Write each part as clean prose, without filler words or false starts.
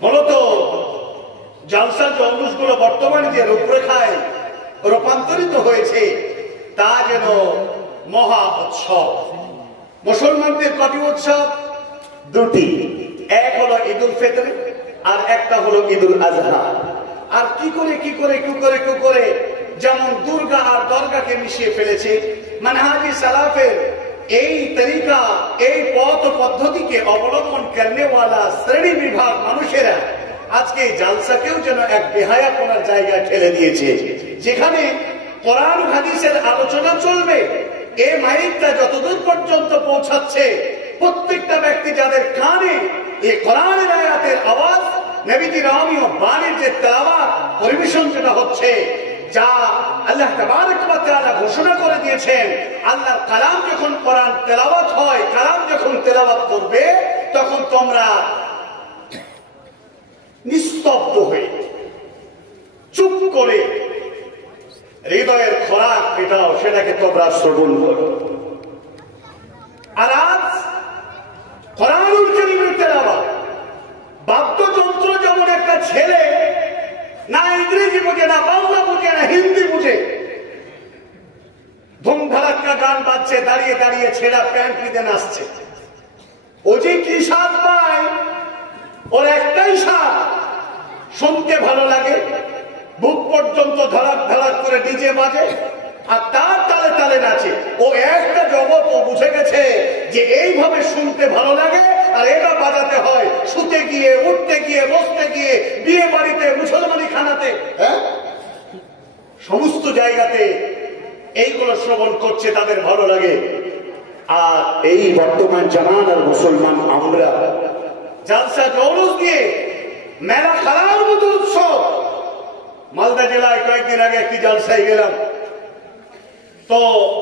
মূলত জালসা জলুসগুলো বর্তমানে যে রূপরেখায় রূপান্তরিত হয়েছে তা যেন মহা উৎসব। মুসলমানদের কটি উৎসব? দুটি, এক হলো ঈদুল ফিতর আর একটা হলো ঈদুল আজহা। আর কি করে যেমন দুর্গা আর দরগাকে মিশিয়ে ফেলেছে। মানহাজি সালাফের এই তরিকা, এই পথ পদ্ধতিকে অবলম্বন করনেওয়ালা শ্রেণী বিভাগ মানুষেরা আজকে জালসাকেও যেন এক বেহায়াপনার জায়গায় ঠেলে দিয়েছে, যেখানে কোরআন হাদিসের আলোচনা চলবে। এই মাইকটা যতদূর পর্যন্ত পৌঁছাচ্ছে, প্রত্যেকটা ব্যক্তি যাদের কানে এই কোরআনের আয়াতের আওয়াজ, নবীজির আমিও বাণীর যে তেলাওয়াত পরিবেশন যেটা হচ্ছে, যা আল্লাহ তাবারক ওয়া তাআলা ঘোষণা করে দিয়েছেন, আল্লাহর কালাম যখন কোরআন তেলাওয়াত হয়, কালাম যখন তেলাওয়াত করবে, তখন তোমরা নিস্তব্ধ হয়ে চুপ করে হৃদয়ের খোরাক এটাও সেটাকে তোমরা শ্রবণ করো। আর আজ কোরআনুল কারীমের তেলাওয়াত বাদ্যযন্ত্র যেমন একটা ছেলে না ইংরেজি বুঝে, না বাংলা বুঝে, না হিন্দি বুঝে, ধুমধারাক্কা গান বাজছে, দাঁড়িয়ে দাঁড়িয়ে ছেঁড়া প্যান্ট পিঁধে নাচছে। ও যে কি স্বাদ পায়, ওর একটাই স্বাদ, শুনতে ভালো লাগে, বুক পর্যন্ত ধড়াক ধড়াক করে ডিজে বাজে আর তার তালে তালে নাচে। ও একটা জগৎ, ও বুঝে গেছে যে এইভাবে শুনতে ভালো লাগে আর এটা বাজাতে হয় শুতে গিয়ে, উঠতে গিয়ে, বসতে গিয়ে, বিয়ে বাড়িতে, মুসলমানি খানাতে, সমস্ত জায়গাতে এইগুলো শ্রবণ করছে, তাদের ভালো লাগে। আর এই বর্তমান জামানার মুসলমান আমরা জালসা জৌলুস দিয়ে মেলা খেলার মতো উৎসব। মালদা জেলায় কয়েকদিন আগে একটি জালসায় গেলাম, তো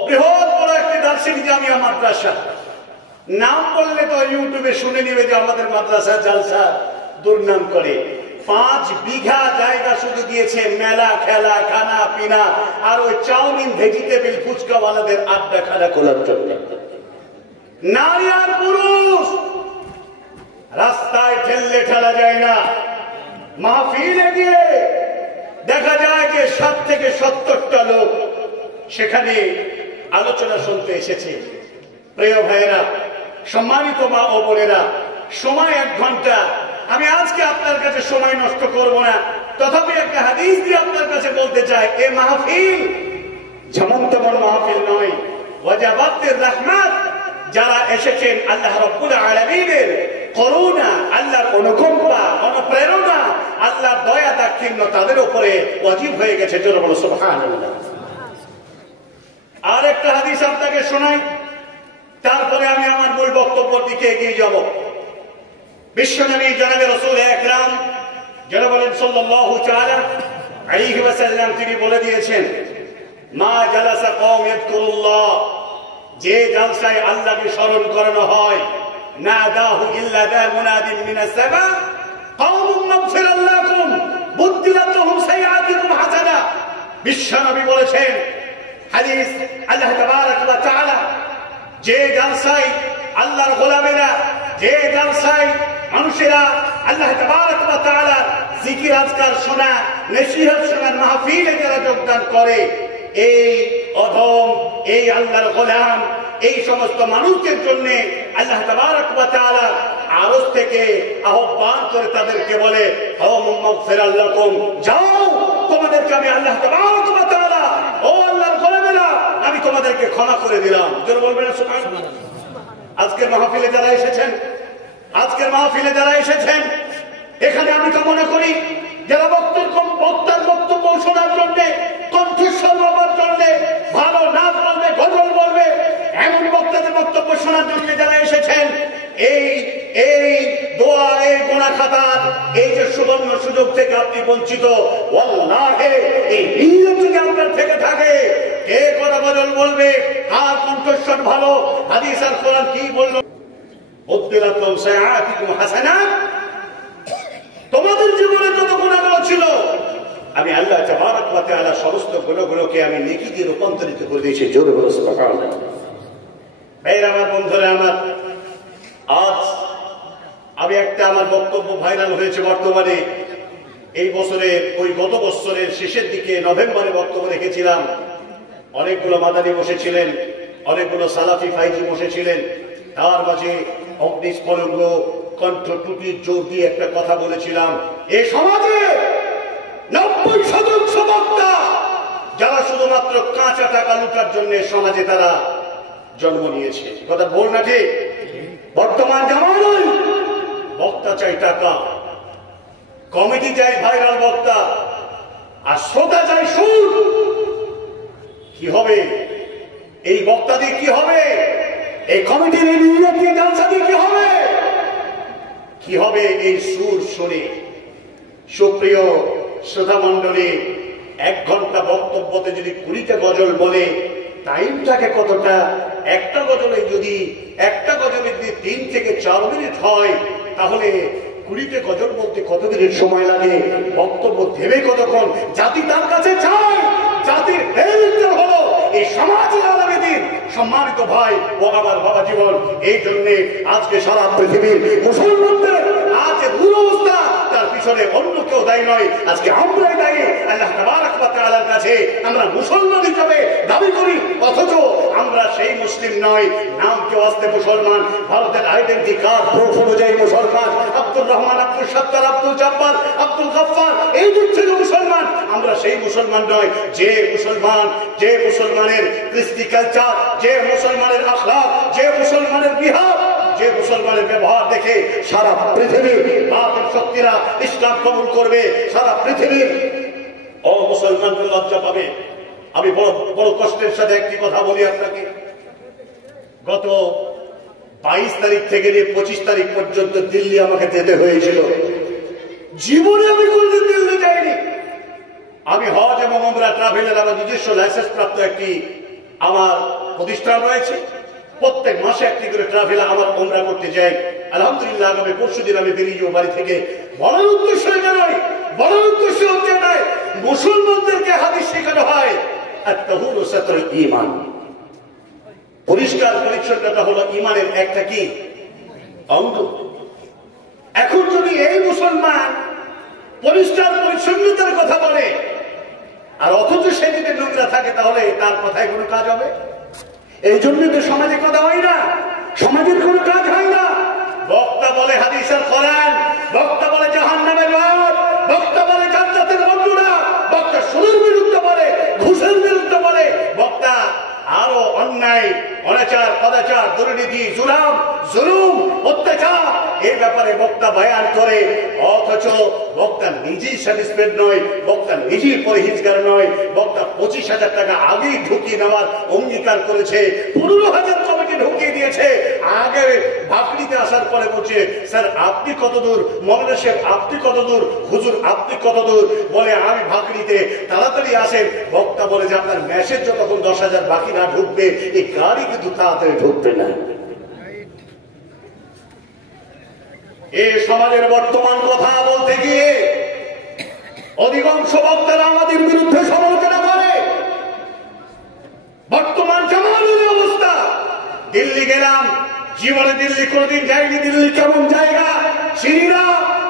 বৃহৎ বড় একটি দার্শনিক জামিয়া মাদ্রাসা, নাম বললে তো ইউটিউবে শুনে নিবে যে আমাদের মাদ্রাসা জালসা দুর্নাম করে। 5 বিঘা জায়গা শুধু দিয়েছে মেলা, খেলা, খানা পিনা আর ওই চাউমিন, ভেজিটেবিল, ফুচকাওয়ালাদের আড্ডা খানা খোলার জন্য। নারী আর পুরুষ রাস্তায় ঠেললে ঠেলা যায় না। মাহফিলে গিয়ে দেখা যায় যে 60 থেকে 70টা লোক সেখানে আলোচনা শুনতে এসেছে। প্রিয় ভাইয়েরা, সম্মানিত মা ও বোনেরা, সময় 1 ঘন্টা। আমি আজকে আপনার কাছে সময় নষ্ট করব না, তথাপি একটা হাদিস দিয়ে আপনার কাছে বলতে চাই, এ মাহফিল যেমন তেমন মাহফিল নয়। ওয়াজাবাতের রহমত, যারা এসেছেন আল্লাহ রাব্বুল আলামিনের করুণা, আল্লাহর অনুকম্পা, অনুপ্রেরণা, আল্লাহর দয়া দাক্ষিণ্য তাদের উপরে ওয়াজিব হয়ে গেছে। জোরে বলো সুবহানাল্লাহ। আর একটা হাদিস আপনাকে শোনাই, তারপরে আমি আমার মূল বক্তব্যের দিকে এগিয়ে যাব। বিশ্বনবী জনাবে রাসূল আকরাম যারা বলেন সাল্লাল্লাহু তাআলা আলাইহি ওয়াসাল্লাম, তিনি বলে দিয়েছেন, মা জালাসা কওম ইয়াযকুরুল্লাহ, যে জালসায় আল্লাহকে স্মরণ করানো হয়, নাদাহু ইল্লা দা মুনাদিন মিনাস সামা কওমুন মাগফিরাল্লাকুম বুদ্দিলাত লাহুম সাইয়্যাতুহুম হাসানা। বিশ্বনবী বলেছেন, হাদিস, আল্লাহ তাবারক ওয়া তাআলা যে জালসায় আল্লাহর গোলামেরা, যে জালসায় মানুষেরা আল্লাহ তাবারক ওয়া তাআলা জিকির আজকার শোনা, নসিহত শোনার মাহফিলে যারা যোগদান করে, এই অধম, এই আল্লাহর গোলাম, এই সমস্ত মানুষদের জন্য আল্লাহ তাবারক ওয়া তাআলা আরশ থেকে আহ্বান করে তাদেরকে বলে, কওমুন মাগফিরাল্লাকুম, যাও তোমাদেরকে আমি আল্লাহ তাবারক ওয়া তাআলা, ও আল্লাহর গোলামেরা, আমি তোমাদেরকে ক্ষমা করে দিলাম। জোরে বলবেন সুবহানাল্লাহ। আজকের মাহফিলে যারা এসেছেন, এখানে আমি তো মনে করি যারা বক্তার বক্তব্য শোনার জন্য, কণ্ঠস্বর হওয়ার জন্য, ভালো নাচ বলবে, গজল বলবে, এমন বক্তাদের বক্তব্য শোনার জন্য যারা এসেছেন, এই দোয়া, এই গোনা খাতার এই যে সুবর্ণ সুযোগ থেকে আপনি বঞ্চিত। ওয়াল্লাহি এই নিয়ত যদি আপনার থেকে থাকে, কে কথা গজল বলবে, কার কণ্ঠস্বর ভালো, হাদিস আর কোরআন কি বলল, বুদ্দিলাত লাহুম সাইয়্যাতুহুম হাসানাত, তোমাদের জীবনে যত গুনাহগুলো ছিল আমি আল্লাহ তাবারক ওয়া তাআলা সমস্ত গুনাহগুলোকে আমি নেকি দিয়ে রূপান্তরিত করে দিয়েছি। জোরে বলো সুবহানাল্লাহ। ভাইরা আমার, বন্ধুরা আমার, আজ আমি একটা আমার বক্তব্য ভাইরাল হয়েছে বর্তমানে, এই বছরে ওই গত বছরের শেষের দিকে নভেম্বরে বক্তব্য রেখেছিলাম। অনেকগুলো মাদানি বসেছিলেন, অনেকগুলো সালাফি ফাইজি বসেছিলেন। তার মাঝে অগ্নিস্ফলঙ্গ কণ্ঠ টুটির জোর দিয়ে একটা কথা বলেছিলাম, এই সমাজে 90% বক্তা যারা শুধুমাত্র কাঁচা টাকা লুটার জন্য সমাজে তারা জন্ম নিয়েছে। কথা বল না ঠিক? বর্তমান জামানায় বক্তা চাই টাকা, কমিটি চাই ভাইরাল বক্তা, আর শ্রোতা চাই সুর। কি হবে এই বক্তা দিয়ে? কি হবে এই কমিটির জালসা দিয়ে? কি হবে? কি হবে এই সুর শুনে? সুপ্রিয় শ্রোতা মন্ডলী, 1 ঘন্টা বক্তব্যতে যদি 20টা গজল বলে, টাইমটাকে কতটা? একটা গজলে যদি 3 থেকে 4 মিনিট হয়, তাহলে 20টা গজল বলতে কত মিনিট সময় লাগে? বক্তব্য দেবে কতক্ষণ? জাতি তার কাছে চায়, জাতির হলো এই সমাজের আলামেদিন। সম্মানিত ভাই ও আমার বাবা জীবন, এই জন্য আজকে সারা পৃথিবীর মুসলমানদের আজ দুরবস্থা, তার পিছনে অন্য কেউ দায়ী নয়, আজকে আমরাই দায়ী। আল্লাহ তাবারক ওয়া তাআলার কাছে আমরা মুসলমান হিসেবে দাবি করি, অথচ আমরা সেই মুসলিম নয়। নাম কেউ আসতে মুসলমান, ভারতের আইডেন্টি কার্ড প্রুফ অনুযায়ী মুসলমান, আব্দুর রহমান, আব্দুল সত্তার, আব্দুল জব্বার, আব্দুল গফফার, এই হচ্ছে মুসলমান। আমরা সেই মুসলমান নয় যে মুসলমানের কৃষ্টি কালচার, যে মুসলমানের আখলাক, যে মুসলমানের বিহার, যে মুসলমানের ব্যবহার দেখে সারা পৃথিবীর বাতিল শক্তিরা ইসলাম কবুল করবে, সারা পৃথিবীর মুসলমানদের লজ্জা পাবে। আমি বড় কষ্টের সাথে একটি কথা বলি আপনাকে। গত 22 তারিখ থেকে 25 তারিখ পর্যন্ত দিল্লি আমাকে যেতে হয়েছিল। জীবনে আমি কোনদিন দিল্লি যাইনি। আমি হজ এবং উমরা ট্রাভেলের আমার নিজস্ব লাইসেন্স প্রাপ্ত একটি আমার প্রতিষ্ঠান রয়েছে। প্রত্যেক মাসে একটি করে ট্রাভেল আমার উমরা করতে যাই। আলহামদুলিল্লাহ, আগামী পরশুদিন আমি বেরিয়ে যাবো বাড়ি থেকে। বড় উদ্দেশ্য এটা নয়, বড় উদ্দেশ্য হচ্ছে নয়, মুসলমানদেরকে হাদিস শেখানো হয় আত-তাহুরু সাতরুল ঈমান। পরিষ্কার পরিচ্ছন্নতা হলো ঈমানের একটা কি অঙ্গ। এখন যদি এই মুসলমান পরিষ্কার পরিচ্ছন্নতার কথা বলে আর অথচ সে যদি নোংরা থাকে, তাহলে তার কথায় কোনো কাজ হবে? এই জন্য তো সমাজে কথা হয় না, সমাজের কোনো কাজ হয় না। বক্তা বলে হাদিসের কোরআন, বক্তা বলে জাহান্নামের রাত, বক্তা বলে জান্নাতের বন্ধুরা, বক্তা সুদের বিরুদ্ধে বলে, ঘুষের বিরুদ্ধে বলে, বক্তা আরো অন্যায়, অনাচার, অনাচার, দুর্নীতি, জুলুম, অত্যাচার, এই ব্যাপারে বক্তা বয়ান করে। অথচ বক্তা নিজেই স্যাটিসফাইড নয়, বক্তা নিজেই পরহেজগার নয়। বক্তা 25,000 টাকা আগেই ঢুকিয়ে নেওয়ার অঙ্গীকার করেছে, 15,000 কমিটি ঢুকিয়ে দিয়েছে। আগে ভাকরিতে আসার পরে বলছে, স্যার আপনি কত দূর? মৌলানা সাহেব আপনি কত দূর? হুজুর আপনি কত দূর? বলে আমি ভাকরিতে, তাড়াতাড়ি আসেন। বক্তা বলে যে আপনার মেসেজ যতক্ষণ 10,000 বাকি না ঢুকবে, এই গাড়ি কিন্তু তাড়াতাড়ি ঢুকবে না। এই সমাজের বর্তমান কথা বলতে গিয়ে অধিকাংশ বক্তারা আমাদের বিরুদ্ধে সমালোচনা করে। বর্তমান জামানের অবস্থা, দিল্লি গেলাম, জীবনে দিল্লি কোনদিন যাইনি। দিল্লি কেমন জায়গা? সিঁড়িরা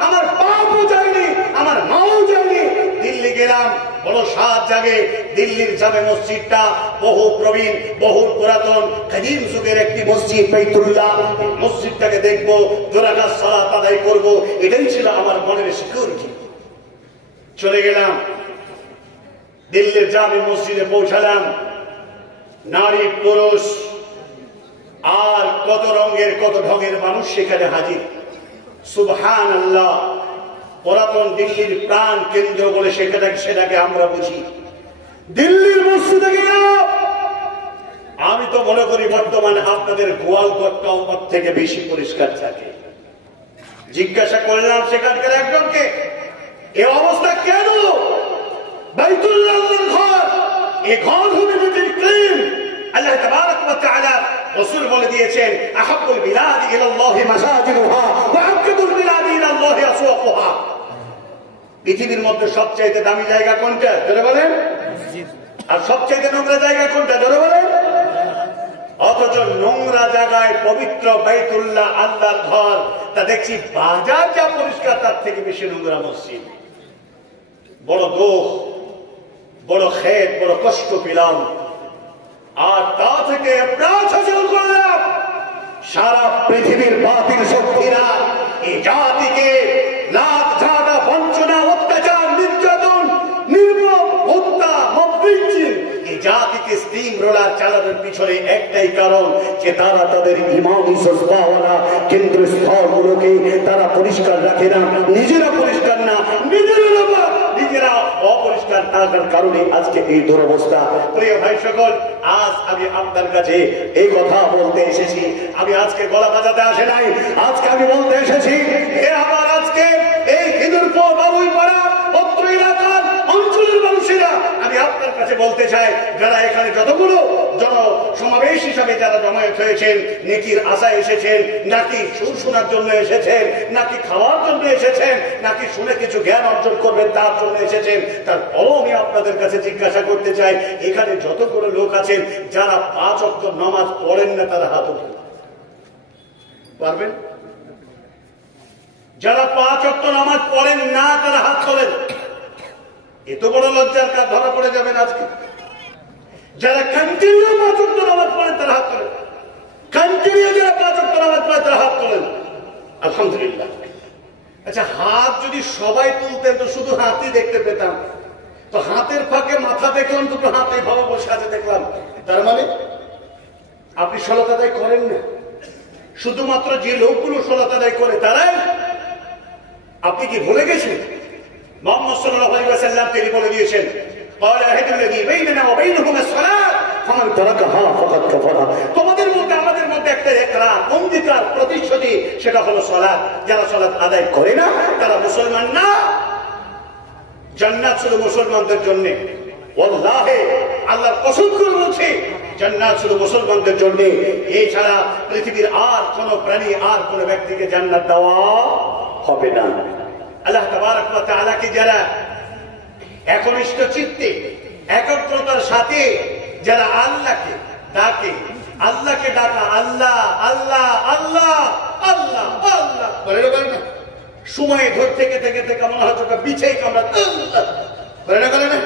আমার বাপও যায়নি, আমার মাও যায়নি। দিল্লি গেলাম, বড় স্বাদ জাগে। দিল্লির জামে মসজিদটা বহু প্রবীণ, বহু পুরাতন, কাদিম যুগের একটি মসজিদ, বাইতুল্লাহ। মসজিদটাকে দেখবো, 2 রাকাত সালাত আদায় করবো, এটাই ছিল আমার মনের সিকিউরিটি। চলে গেলাম দিল্লির জামে মসজিদে, পৌঁছালাম। নারী পুরুষ আর কত রঙের কত ঢঙের মানুষ সেখানে হাজির। সুবহানাল্লাহ। পুরাতন দিল্লির প্রাণ কেন্দ্র বলে সেটাকে আমরা বুঝি। দিল্লির মসজিদে গেলাম, আমি তো মনে করি বর্তমানে আপনাদের গোয়ালঘরটা আমার থেকে বেশি পরিষ্কার থাকে। জিজ্ঞাসা করলাম সেখানকার একজনকে, এ অবস্থা কেন? বাইতুল্লাহর ঘর, এই ঘর হুমিডিটি ক্লিন। আল্লাহ তাবারক ওয়া তাআলা রাসূল বলে দিয়েছেন, আহাব্বুল বিলাদি ইলাল্লাহি মাসাজিদুহা ওয়া আবগাদুল বিলাদি ইলাল্লাহি আসওয়াকুহা। পৃথিবীর মধ্যে সবচেয়ে দামি জায়গা কোনটা? জোরে বলেন। মসজিদ। আর সবচেয়ে নোংরা জায়গা কোনটা? জোরে বলেন। অথচ নোংরা জায়গায় পবিত্র বাইতুল্লাহ আল্লাহর ঘর তা দেখছি বাজার যা পরিষ্কার তার থেকে বেশি নোংরা মসজিদ। বড় দুঃখ, বড় খেদ, বড় কষ্ট পেলাম। আর তা থেকে প্রার্থনা করলাম সারা পৃথিবীর বাতিল শক্তিরা এই জাতিকে লাখ ঝাঁটা বঞ্চনা, অত্যাচার, নির্যাতন, নির্মম হত্যা, মবৃচ্ছির এই জাতিকে স্টিম রোলার চালানোর পিছনে একটাই কারণ যে তারা তাদের ইমানি সজবাওয়ালা কেন্দ্রস্থলগুলোকে তারা পরিষ্কার রাখে না, নিজেরা পরিষ্কার না, নিজেরা অপরিষ্কার থাকার কারণে আজকে এই দুরবস্থা। প্রিয় ভাই সকল, আজ আমি আপনার কাছে এই কথা বলতে এসেছি। আমি আজকে গলা বাজাতে আসে নাই, আজকে আমি বলতে এসেছি হে আমার আজকে এই খিদুরপুর বাবুইপাড়া পত্র এলাকার অঞ্চলের মানুষেরা, আমি আপনার কাছে বলতে চাই যারা এখানে যতগুলো জন সমাবেশ হিসাবে যারা জমায়েত হয়েছেন, নেকির আশায় এসেছেন, নাকি সুর শোনার জন্য এসেছেন, নাকি খাওয়ার জন্য এসেছেন, নাকি শুনে কিছু জ্ঞান অর্জন করবেন তার জন্য এসেছেন, তারপরও আমি আপনাদের কাছে জিজ্ঞাসা করতে চাই এখানে যতগুলো লোক আছেন যারা 5 ওয়াক্ত নামাজ পড়েন না তারা হাত উঠান পারবেন? যারা 5 ওয়াক্ত নামাজ পড়েন না তারা হাত তোলেন। এত বড় লজ্জার কাজ ধরা পড়ে যাবেন আজকে। যারা কন্টিনিউ 5 ওয়াক্ত নামাজ পড়েন তারা হাত তোলেন, কন্টিনিউ যারা 5 ওয়াক্ত নামাজ পড়েন তারা হাত তোলেন। আলহামদুলিল্লাহ। আচ্ছা, হাত যদি সবাই তুলতেন তো শুধু হাতই দেখতে পেতাম, তো হাতের ফাঁকে মাথা দেখলাম, দুটো হাত এইভাবে বসে আছে দেখলাম, তার মানে আপনি সালাত আদায় করেন না। শুধুমাত্র যে লোকগুলো সালাত আদায় করে তারাই। আপনি কি ভুলে গেছেন মুহাম্মদ সাল্লাল্লাহু আলাইহি ওয়াসাল্লাম তিনি বলে দিয়েছেন ক্বালা আহাদুল্লাযী বাইনানা ওয়া বাইনাহুম আস-সালাত ফামান তারাকাহা ফাকাদ কাফারা। তোমাদের মধ্যে আমাদের মধ্যে একটা ইকরার, অঙ্গীকার, প্রতিশ্রুতি, সেটা হলো সালাত। যারা সালাত আদায় করে না তারা মুসলমান না। জান্নাত শুধু মুসলমানদের জন্য। ওয়াল্লাহি আল্লাহর কসম করে বলছি জান্নাত শুধু মুসলমানদের জন্য। এছাড়া পৃথিবীর আর কোন প্রাণী, আর কোন ব্যক্তিকে জান্নাত দেওয়া হবে না। আল্লাহ তাবারক ওয়া তাআলা কি যারা একনিষ্ঠ চিত্তে একত্রতার সাথে যারা আল্লাহকে ডাকে, আল্লাহকে ডাকা, আল্লাহ আল্লাহ আল্লাহ আল্লাহ আল্লাহ বলে না, সময় ধরে থেকে থেকে থেকে মনে হচ্ছে ওটা বিছাই কামড়া বলে না,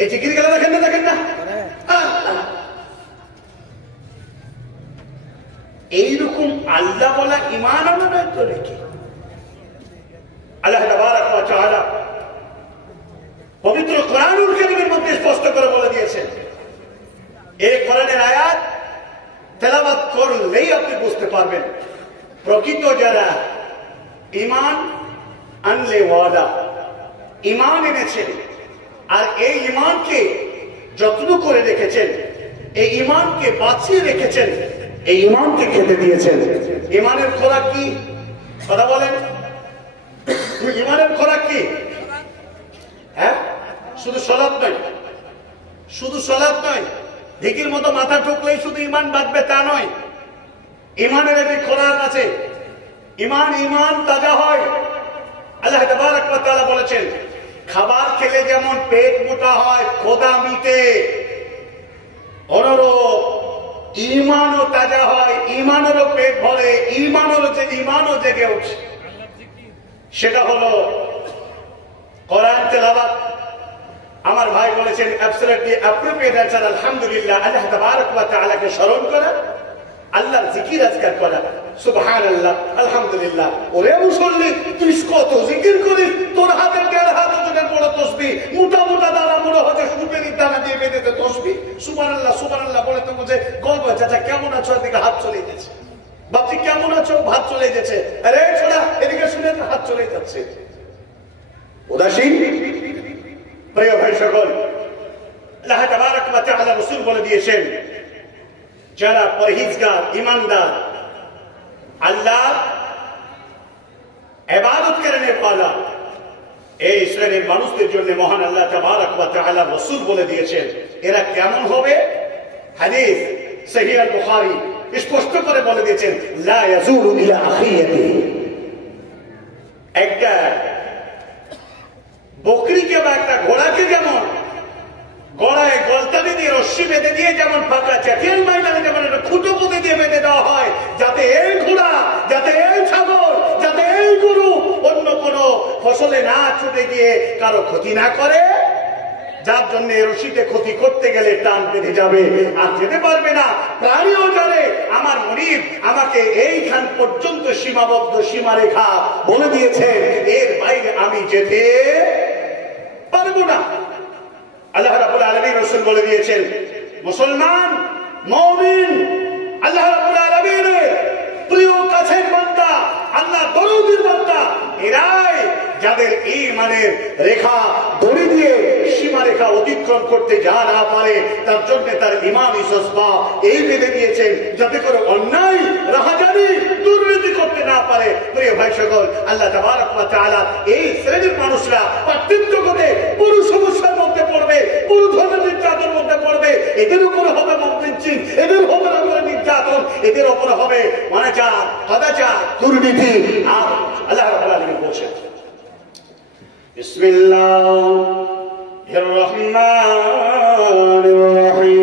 এই জিকির গেলে দেখেন না, দেখেন না, এইরকম আল্লাহ বলা ঈমান আনার তো নাকি? আল্লাহ তাবারক ওয়া তাআলা পবিত্র কোরআনুল কারীমের মধ্যে স্পষ্ট করে বলে দিয়েছেন, এই কোরআনের আয়াত তেলাওয়াত করলেই আপনি বুঝতে পারবেন প্রকৃত যারা ঈমান আনলে ওয়াদা, ঈমান এনেছেন আর এই ঈমানকে যত্ন করে রেখেছেন, এই ঈমানকে বাঁচিয়ে রেখেছেন, এই ঈমানকে খেতে দিয়েছেন। ঈমানের খোরাক কি? কথা বলেন, ঈমানের খোরাক কি? হ্যাঁ, শুধু সালাত নয়, শুধু সালাত নয়, ঢিকির মতো মাথা ঠুকলেই শুধু ঈমান বাঁচবে তা নয়। ঈমানের একটি খোরাক আছে। ঈমান তাজা হয়। আল্লাহ তাবারক ওয়া তাআলা বলেছেন খাবার খেলে যেমন পেট মোটা হয়, ক্ষুধা মিটে, অনুরূপ ঈমানও তাজা হয়, ঈমানেরও পেট ভরে, ঈমানও জেগে ওঠে। সেটা হলো কোরআন তেলাওয়াত। আমার ভাই বলেছেন অ্যাবসলিউটলি অ্যাপ্রোপ্রিয়েট অ্যানসার আলহামদুলিল্লাহ। আল্লাহ তাবারক ওয়া তাআলাকে স্মরণ করা, আল্লাহর জিকির আজকার করা, সুবহানাল্লাহ, আলহামদুলিল্লাহ। ওরে মুসল্লি, তুই কত জিকির করিস, তোর হাতে 1.5 হাত ওজনের বড় তসবিহ, মোটা মোটা দানা মনে হচ্ছে সুপেরির দানা দিয়ে বেঁধেছে তসবিহ। সুবহানাল্লাহ সুবহানাল্লাহ বলে তো বুঝে গল্প, চাচা কেমন আছো, এদিকে হাত চলে যাচ্ছে, বাপজি কেমন আছো, হাত চলে যাচ্ছে, আরে ছোড়া এদিকে শুনে হাত চলে যাচ্ছে। উদাসীন। প্রিয় ভাই সকল, আল্লাহ তাবারক ওয়া তাআলা রাসূল বলে দিয়েছেন যারা পরহেজগার, ঈমানদার, আল্লাহ ইবাদত করনে वाला, এই শ্রেণীর মানুষদের জন্য মহান আল্লাহ তাবারক ওয়া তাআলা রাসূল বলে দিয়েছেন এরা কেমন হবে। হাদিস সহিহ আল বুখারী স্পষ্ট করে বলে দিয়েছেন লা ইয়াজুরু ইলা আখিয়াতি। একটা বকরিকে বা একটা ঘোড়াকে যেমন গড়ায় গলতানি দিয়ে রশ্মি বেঁধে দিয়ে যেমন ফাঁকা চ্যাটিয়াল ময়দানে যেমন একটা খুঁটো পুঁতে দিয়ে বেঁধে দেওয়া হয়, যাতে এই ঘোড়া, যাতে এই ছাগল, যাতে এই গরু অন্য কোনো ফসলে না ছুটে গিয়ে কারো ক্ষতি না করে, যার জন্য রশিতে ক্ষতি করতে গেলে টান বেঁধে যাবে আর যেতে পারবে না। প্রাণীও জানে আমার মুরিদ আমাকে এইখান পর্যন্ত সীমাবদ্ধ সীমারেখা বলে দিয়েছে, এর বাইরে আমি যেতে পারবো না। আল্লাহ রাব্বুল আলামিন রাসূল বলে দিয়েছেন, মুসলমান মুমিন আল্লাহ রাব্বুল আলামিনের প্রিয় কাছের বান্দা, আল্লাহ দরুদের বান্দা, এরাই যাদের ঈমানের রেখা দড়ি দিয়ে সীমারেখা অতিক্রম করতে যা না পারে, তার জন্য তার ইমানি সসবা এই বেঁধে দিয়েছেন যাতে করে অন্যায় রাহাজানি দুর্নীতি করতে না পারে। প্রিয় ভাই সকল, আল্লাহ তাবারক ওয়া তাআলা এই শ্রেণীর মানুষরা পার্থিব জগতে পুরো সমস্যার মধ্যে পড়বে, পুরো ধরনের নির্যাতনের মধ্যে পড়বে। এদের উপরে হবে মুনফিক, এদের উপরে হবে নির্যাতন, এদের উপরে হবে অনাচার, কদাচার, দুর্নীতি। আর আল্লাহ রাব্বুল আলামিন বলেন, বিসমিল্লাহির রহমানির রহিম,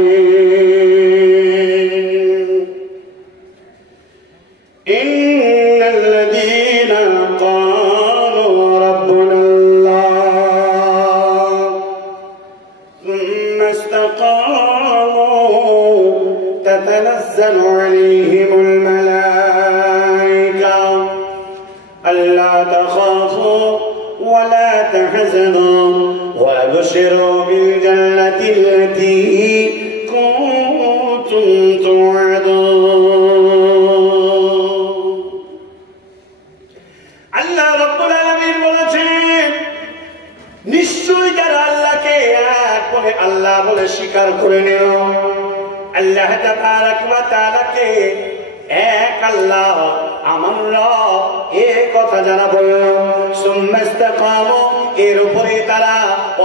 ইন্নাল্লাযীনা ক্বালু রাব্বুনাল্লাহ সুম্মা ইসতাকামু তাতানাজ্জালু আলাইহিমুল মালায়েকা আল্লা তাখাফু ولا تحزنوا وابشروا بالجنة التي كنتم توعدون। আল্লাহ রাব্বুল আলামিন বলেছেন, নিশ্চয়ই যারা আল্লাহকে এক বলে আল্লাহ বলে স্বীকার করে নিল, আল্লাহ তাবারক ওয়া তাআলাকে এক আল্লাহ আমার রব এই কথা যারা বলল, সুম্মা ইসতাকামু এর উপরে তারা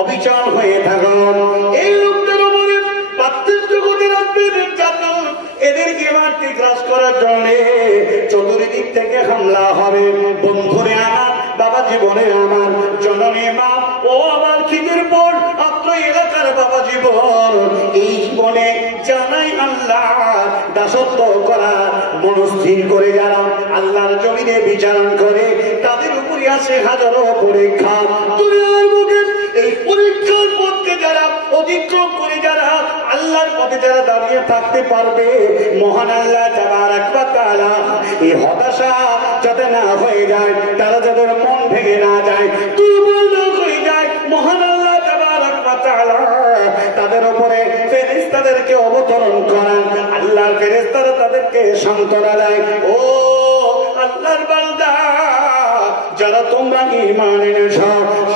অবিচল হয়ে থাকুন, এই লোকদের উপরে পার্থিব জগতের নির্যাতন এদেরকে মারতে গ্রাস করার জন্য চতুর্দিক থেকে হামলা হবে। বন্ধুরে আমার, বাবা জীবনে আমার, জননী মা ও আমার খিদের পর আত্ম এলাকার বাবা জীবন, এই জীবনে জানাই আল্লাহ দাসত্ব করার মনস্থির করে যারা আল্লাহর জমিনে বিচারণ করে, তাদের উপরে আসে হাজারো পরীক্ষা। দুনিয়ার বুকে এই পরীক্ষার পথকে যারা অতিক্রম করে যারা আল্লাহর পথে যারা দাঁড়িয়ে থাকতে পারবে, মহান আল্লাহ তাবারক ওয়া তাআলা এই হতাশা যাতে না হয়ে যায়, তারা যাদের মন ভেঙে না যায়, দুর্বল না হয়ে যায়, মহান আল্লাহ তাবারক ওয়া তাআলা তাদের উপরে ফেরেশতাদেরকে অবতরণ করান। আল্লাহর ফেরেশতারা তাদেরকে সান্ত্বনা দেয়, ও আল্লাহর বান্দা যারা তোমরা ঈমান এনেছো,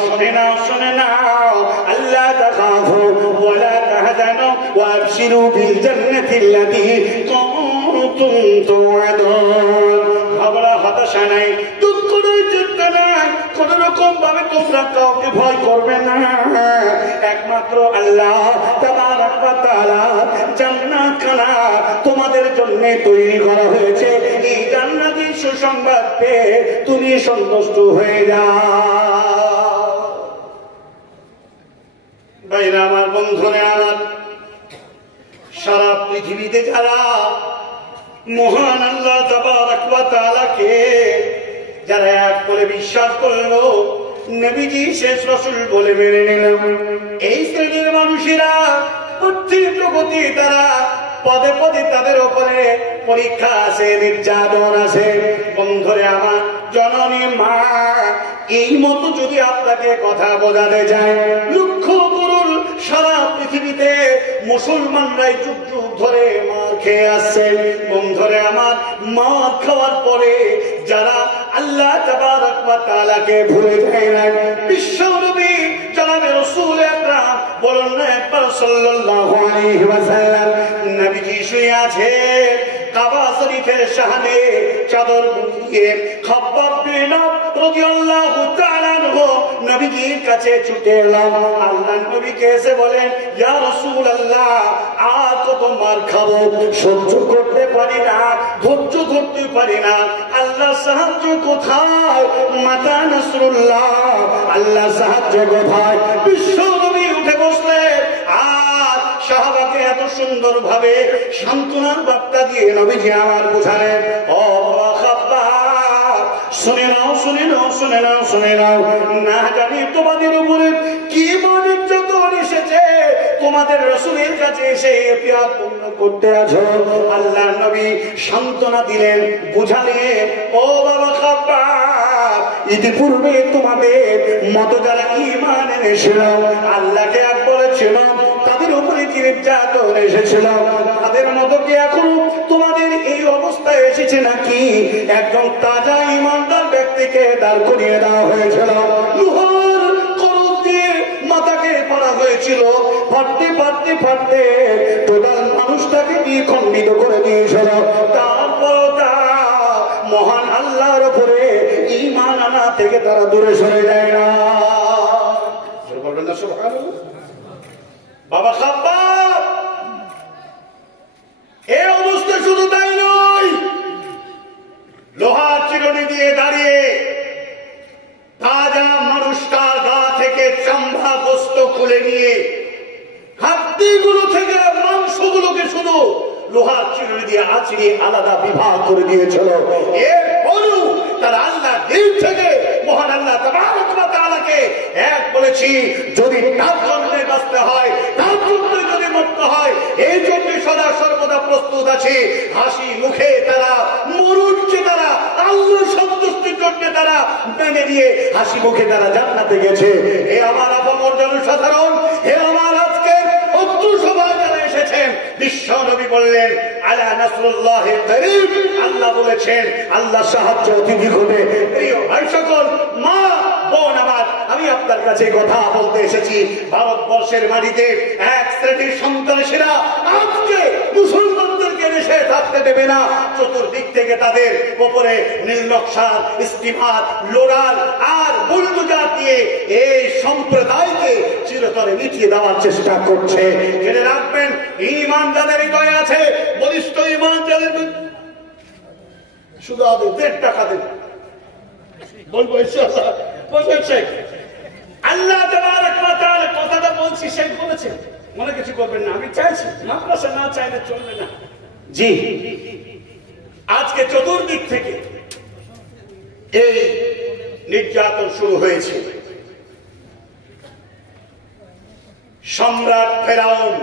শুনে নাও, শুনে নাও, আল্লাহ তাখাফু ওয়া লা তাহজানু ওয়া আবশিরু বিল জান্নাতিল্লাতী কুনতুম তুআদুন। ঘবরা হতাশা নাই, দুঃখ নাই, চিন্তা নাই, কোন রকম ভাবে তোমরা কাউকে ভয় করবে না। একমাত্র আল্লাহ তাবারক ওয়া তাআলা জান্নাত খানা তোমাদের জন্য তৈরি করা হয়েছে। এই জান্নাতের সুসংবাদ পেয়ে তুমি সন্তুষ্ট হয়ে যাও। ভাইরা আমার, বন্ধুরা আমার, সারা পৃথিবীতে যারা মহান আল্লাহ তাবারক ওয়া তাআলাকে যারা এক করে বিশ্বাস করলো, নবীজি শেষ রাসূল বলে মেনে নিলাম, এই শ্রেণীর মানুষেরা পৃথিবী জগতে তারা পদে পদে তাদের উপরে পরীক্ষা আছে, নির্যাতন আছে। বন্ধুরে আমার, জননী মা এই মতো যদি আপনাকে কথা বোঝাতে যায়, লক্ষ্য করুন সারা পৃথিবীতে মুসলমানরাই যুগ যুগ ধরে মার খেয়ে আসছে। বন্ধুরে আমার, মার খাওয়ার পরে যারা আল্লাহ তাবারক ওয়া তাআলাকে ভুলে যায় না, বিশ্ব নবী জনাবে রাসূল আকরাম বলেন না একবার সাল্লাল্লাহু আলাইহি ওয়াসাল্লাম, নবীজি শুয়ে আছে কাবা শরীফের সামনে চাদর মুড়িয়ে, খাব্বাব বিন রাদিয়াল্লাহু তাআলা আনহু নবীজির কাছে ছুটে এলাম। আল্লাহর নবীকে এসে বলেন, ইয়া রাসূলুল্লাহ, আর কত মার খাবো, সহ্য করতে পারি না, ধৈর্য ধরতে পারি না, আল্লাহ সাহায্য কোথায়? মাতা নাসরুল্লাহ, আল্লাহ সাহায্য কোথায়? বিশ্ব নবী উঠে বসলেন, সুন্দর ভাবে সান্ত্বনার বার্তা দিয়ে নবীজি আমার বুঝালেন, ও খাব্বাব, শুনে নাও শুনে নাও শুনে নাও শুনে নাও, না জানি তোমাদের উপরে কি নির্যাতন এসেছে, তোমাদের রাসূলের কাছে এসে পিয়াস পূর্ণ করতে আছো। আল্লাহ নবী সান্ত্বনা দিলেন, বুঝালেন, ও বাবা খাব্বাব, ইতিপূর্বে তোমাদের মতো যারা ঈমান এনেছিল, আল্লাহকে এক বলেছিল, তাদের উপরে যে নির্যাতন এসেছিল, তাদের মতো কি এখন তোমাদের এই অবস্থায় এসেছে নাকি? একজন তাজা ঈমানদার ব্যক্তিকে দাঁড় করিয়ে দেওয়া হয়েছিল, লোহার করজ দিয়ে মাথাকে পড়া হয়েছিল, ফাটতে ফাটতে ফাটতে টোটাল মানুষটাকে দিয়ে খণ্ডিত করে দিয়েছিল। তারপর মহান আল্লাহর উপরে ঈমান আনা থেকে তারা দূরে সরে যায় না। বাবা খাব্বাব, এই অবস্থা শুধু তাই নয়, লোহার চিরুনি দিয়ে দাঁড়িয়ে তাজা মানুষটার গা থেকে চামড়া গোস্ত খুলে নিয়ে হাড্ডিগুলো থেকে মাংসগুলোকে শুধু লোহার চিরুনি দিয়ে আঁচড়িয়ে আলাদা বিভাগ করে দিয়েছিল। এরপরও তারা আল্লাহ দিল থেকে মহান আল্লাহ তাবারক ওয়া তাআলাকে এক বলেছি, যদি তার জন্য বাঁচতে হয়, তার জন্য যদি মরতে হয়, এই জন্য সদা সর্বদা প্রস্তুত আছে। হাসি মুখে তারা মরুনকে তারা আল্লাহ সন্তুষ্টির জন্য তারা মেনে নিয়ে হাসি মুখে তারা জান্নাতে গেছে। হে আমার আপমর জনসাধারণ, হে আমার আজকে অত্র সভায় যারা এসেছেন, বিশ্ব নবী বললেন, আলা নাসরুল্লাহি করিব, আল্লাহ বলেছেন আল্লাহ সাহায্য অতি নিকটে। প্রিয় ভাই সকল, মা বোন আমার, আমি আপনার কাছে কথা বলতে এসেছি, ভারতবর্ষের মাটিতে এক শ্রেণীর সন্ত্রাসীরা আজকে মুসলমানদেরকে দেশে থাকতে দেবে না। চতুর্দিক থেকে তাদের উপরে নীলনকশার স্টিমার, লোরাল আর বুলডোজার দিয়ে এই সম্প্রদায়কে চিরতরে মিটিয়ে দেওয়ার চেষ্টা করছে। জেনে রাখবেন, ঈমান যাদের হৃদয়ে আছে, বলিষ্ঠ ঈমান যাদের, শুধু আদৌ 1.5 টাকা দেন, বলবো ইনশাআল্লাহ। আল্লাহ তাবারক ওয়া তাআলা কথাটা বলছি, সে বলেছেন, মনে কিছু করবেন না, আমি চাইছি, মাদ্রাসা না চাইলে চলবে না। জি, আজকে চতুর্দিক থেকে এই নির্যাতন শুরু হয়েছে। সম্রাট ফেরাউন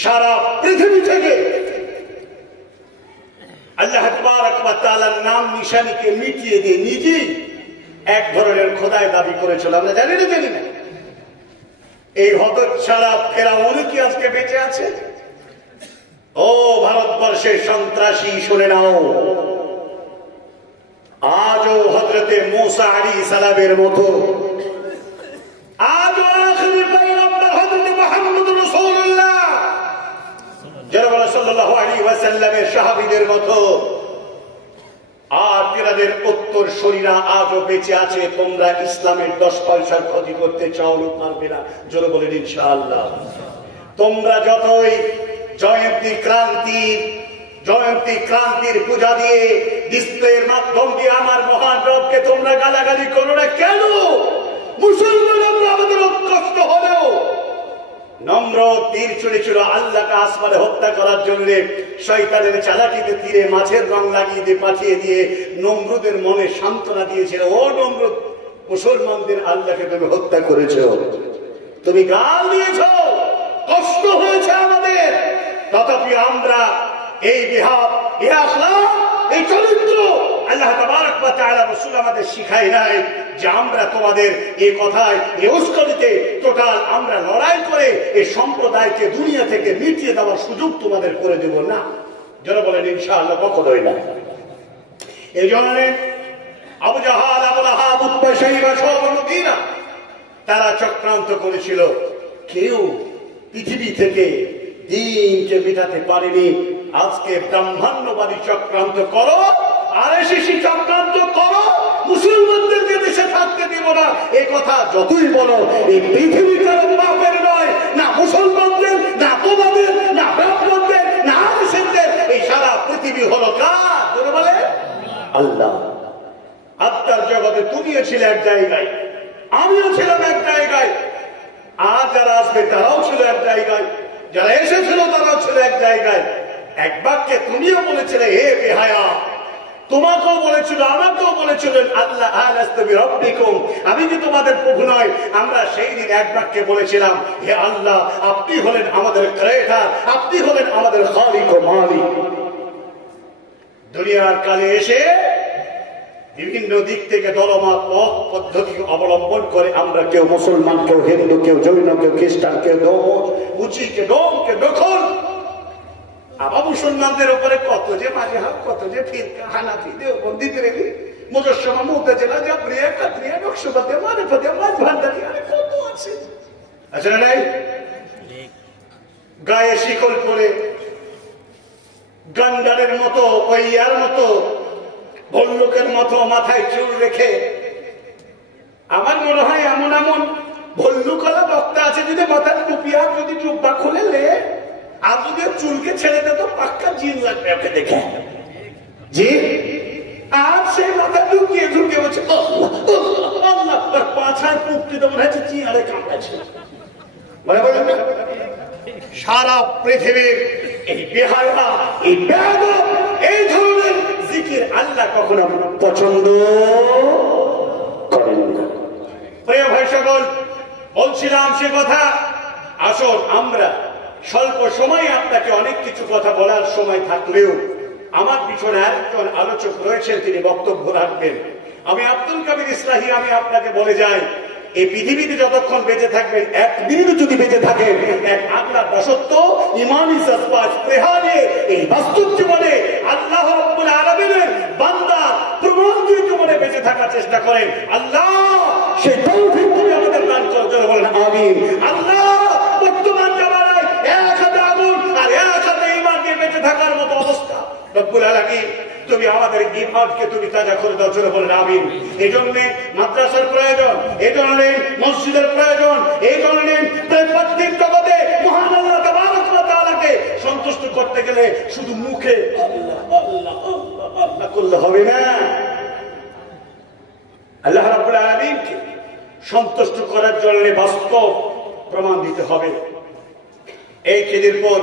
সারা পৃথিবী থেকে আল্লাহ তাবারক ওয়া তাআলার নাম নিশানিকে মিটিয়ে দিয়ে নিজেই এক ধরনের খোদায় দাবি করেছিল। আমরা জানি না, জানি না, এই হতচ্ছাড়া ফেরাউন কি আজকে বেঁচে আছে? ও ভারতবর্ষের সন্ত্রাসী, শুনে নাও, আজও হযরতে মূসা আলাইহিস সালামের মতো, আজও আখিরি পয়গম্বর হযরতে মুহাম্মদ রাসূলুল্লাহ সাল্লাল্লাহু আলাইহি ওয়াসাল্লামের সাহাবীদের মতো আর তিনাদের উত্তর শরীরা আজও বেঁচে আছে। তোমরা ইসলামের 10 পয়সার ক্ষতি করতে চাও, লোক মারবে না, জোরে বলেন ইনশাআল্লাহ। তোমরা যতই জয়ন্তী ক্রান্তির পূজা দিয়ে ডিসপ্লের মাধ্যম দিয়ে আমার মহান রবকে তোমরা গালাগালি করো না কেন, মুসলমান আমরা আমাদের কষ্ট হলেও নমরুদ তীর ছুঁড়েছিল আল্লাহকে আসমানে হত্যা করার জন্য, শয়তানের চালাকিতে তীরে মাছের রং লাগিয়ে দিয়ে পাঠিয়ে দিয়ে নমরুদের মনে সান্ত্বনা দিয়েছিল, ও নমরুদ, মুসলমানদের আল্লাহকে তুমি হত্যা করেছো, তুমি গাল দিয়েছ, কষ্ট হয়েছে আমাদের, তথাপি আমরা এই বিহাব, এই আখলাক, এই চরিত্র আল্লাহ তাবারক ওয়া তাআলা রাসূল আমাদের শিখায় নাই যে আমরা তোমাদের এই কথায়, এই উস্কানিতে টোটাল আমরা লড়াই করে এই সম্প্রদায়কে দুনিয়া থেকে মিটিয়ে দেওয়ার সুযোগ তোমাদের করে দেব না। যারা বলেন ইনশাআল্লাহ, কখনোই না। এই জন্য আবু জাহাল, আবু লাহাব, উতবা, শাইবা, শুআবা, মুগীরা তারা চক্রান্ত করেছিল। কেউ পৃথিবী থেকে দিনকে মেটাতে পারেনি। আজকে ব্রাহ্মণ্যবাদী চক্রান্ত করো, আরএসএস চক্রান্ত করো, মুসলমানদেরকে দেশে থাকতে দিব না, এই কথা যতই বলো, এই পৃথিবীটার বাপের নয়, না মুসলমানদের, না তোমাদের, না ব্রাহ্মণদের, না আরএসএসদের, এই সারা পৃথিবী হলো কার? বলে বলে আল্লাহ। আত্মার জগতে তুমিও ছিলে এক জায়গায়, আমিও ছিলাম এক জায়গায়, আর যারা আসবে তারাও ছিল এক জায়গায়। যারা এসেছিল তারা ছিল এক জায়গায়। এক বাক্যে তুমিও বলেছিলে হে বেহায়া, তোমাকেও বলেছিল, আমাকেও বলেছিলেন আল্লাহ আলাস্তু বিরাব্বিকুম, আমি কি তোমাদের প্রভু নয়? আমরা সেই দিন এক বাক্যে বলেছিলাম হে আল্লাহ, আপনি হলেন আমাদের ক্রেতা, আপনি হলেন আমাদের খালিক ও মালিক। দুনিয়ার কালে এসে বিভিন্ন দিক থেকে দলমত পথ পদ্ধতি অবলম্বন করে আমরা কেউ মুসলমান, কেউ হিন্দু, কেউ জৈন, কেউ খ্রিস্টান, কেউ দমন উচি, কেউ ডোম, কেউ দখল। আবার মুসলমানদের উপরে কত যে মাযহাব, কত যে ফিরকা, হানাফি, দেওবন্দি, বেরেলি, মুজাসসিমা, মুতাজিলা, জাবরিয়া, কাদরিয়া, নকশবন্দি, মারিফাতি, মাযহাবি, আরে কত আছে। আচ্ছা না নাই? গায়ে শিকল পরে গান্ডারের মতো, ওইয়ার মতো, ভল্লুকের মতো মাথায় চুল রেখে, আমার মনে হয় এমন এমন ভল্লুকলা বক্তা আছে, যদি মাথার টুপি আর যদি জুব্বা খুলে লে আর যদি চুলকে ছেড়ে দে তো পাক্কা জিন লাগবে ওকে দেখে। জি, আর সেই মাথা ঢুকিয়ে ঢুকিয়ে বলছে আল্লাহ, পাছায় পুকতে মনে হচ্ছে চিয়ারে কামড়াচ্ছে। মানে বলেন না, সারা পৃথিবীর এই বেহায়া, এই বেয়াদব, এই ধরনের জিকির আল্লাহ কখনো পছন্দ করেন না। প্রিয় ভাই সকল, বলছিলাম সে কথা। আসুন আমরা স্বল্প সময়ে আপনাকে অনেক কিছু কথা বলার সময় থাকলেও আমার পিছনে আরেকজন আলোচক রয়েছেন, তিনি বক্তব্য রাখবেন। আমি আব্দুল কাবির ইসলাহি, আমি আপনাকে বলে যাই, এই পৃথিবীতে যতক্ষণ বেঁচে থাকবেন, এক মিনিট যদি বেঁচে থাকেন, এক আল্লাহ দাসত্ব, ইমানি জজবা, স্পৃহা নিয়ে এই বাস্তব জীবনে আল্লাহ রাব্বুল আলামিনের বান্দা প্রমাণ দিয়ে জীবনে বেঁচে থাকার চেষ্টা করেন। আল্লাহ সেই তৌফিক তুমি আমাদের দান করতে বলেন আমিন। আল্লাহ বর্তমান জামানায় এক হাতে আগুন আর এক হাতে ঈমান নিয়ে বেঁচে থাকার মতো অবস্থা রব্বুল আলামিন তুমি আমাদের ঈমানকে তুমি তাজা করে দাও, জোরে বলেন আমিন। এই জন্য মাদ্রাসার প্রয়োজন, এই জন্য মসজিদের প্রয়োজন, এই জন্য প্রত্যেক জগতে মহান আল্লাহ তাবারক ওয়া তাআলাকে সন্তুষ্ট করতে গেলে শুধু মুখে আল্লাহ আল্লাহ আল্লাহ আল্লাহ করলে হবে না। আল্লাহ রাব্বুল আলামিনকে সন্তুষ্ট করার জন্য বাস্তব প্রমাণ দিতে হবে। এই খিদির পর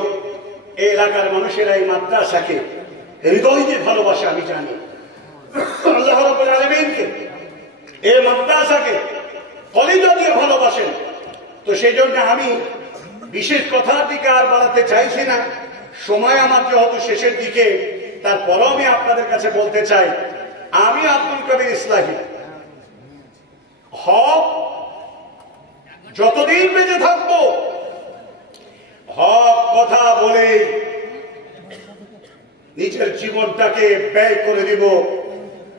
এই এলাকার মানুষেরা এই মাদ্রাসাকে হৃদয় দিয়ে ভালোবাসে, আমি জানি। আল্লাহ রাব্বুল আলামিনকে, এই মাদ্রাসাকে কলিজা দিয়ে ভালোবাসেন। তো সেই জন্য আমি বিশেষ কথার দিকে আর বাড়াতে চাইছি না, সময় আমার যেহেতু শেষের দিকে, তারপরও আমি আপনাদের কাছে বলতে চাই, আমি আব্দুল কাবির ইসলাহি হক যতদিন বেঁচে থাকবো হক কথা বলে নিজের জীবনটাকে ব্যয় করে দিব।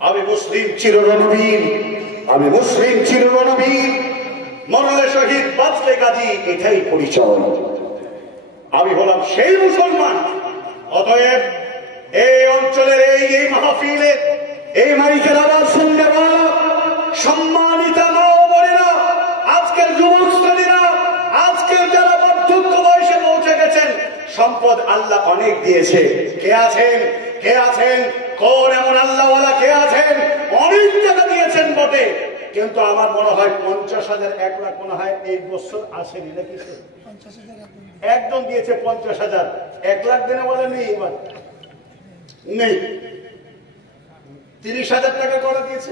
আমি মুসলিম চিররণবীর, আমি মুসলিম চিররণবীর, মরলে শহীদ বাঁচলে গাজী, এটাই পরিচয়। আমি হলাম সেই মুসলমান। অতএব এই অঞ্চলের এই মাহফিলে এই মাইকের আওয়াজ শুনতে পাওয়া সম্মানিত মা ও বোনেরা, আজকের যুবক শ্রেণীরা, আজকের যারা বার্ধক্য বয়সে পৌঁছে গেছেন, সম্পদ আল্লাহ অনেক দিয়েছে। কে আছেন, কে আছেন, কোন এমন আল্লাহওয়ালা কে আছেন? অনেক টাকা দিয়েছেন বটে, কিন্তু আমার মনে হয় 50,000 1 লাখ মনে হয় এই বছর আসেনি নাকি? একজন দিয়েছে 50,000, 1 লাখ দেনে বলে নেই, এবার নেই। 30,000 টাকা করে দিয়েছে।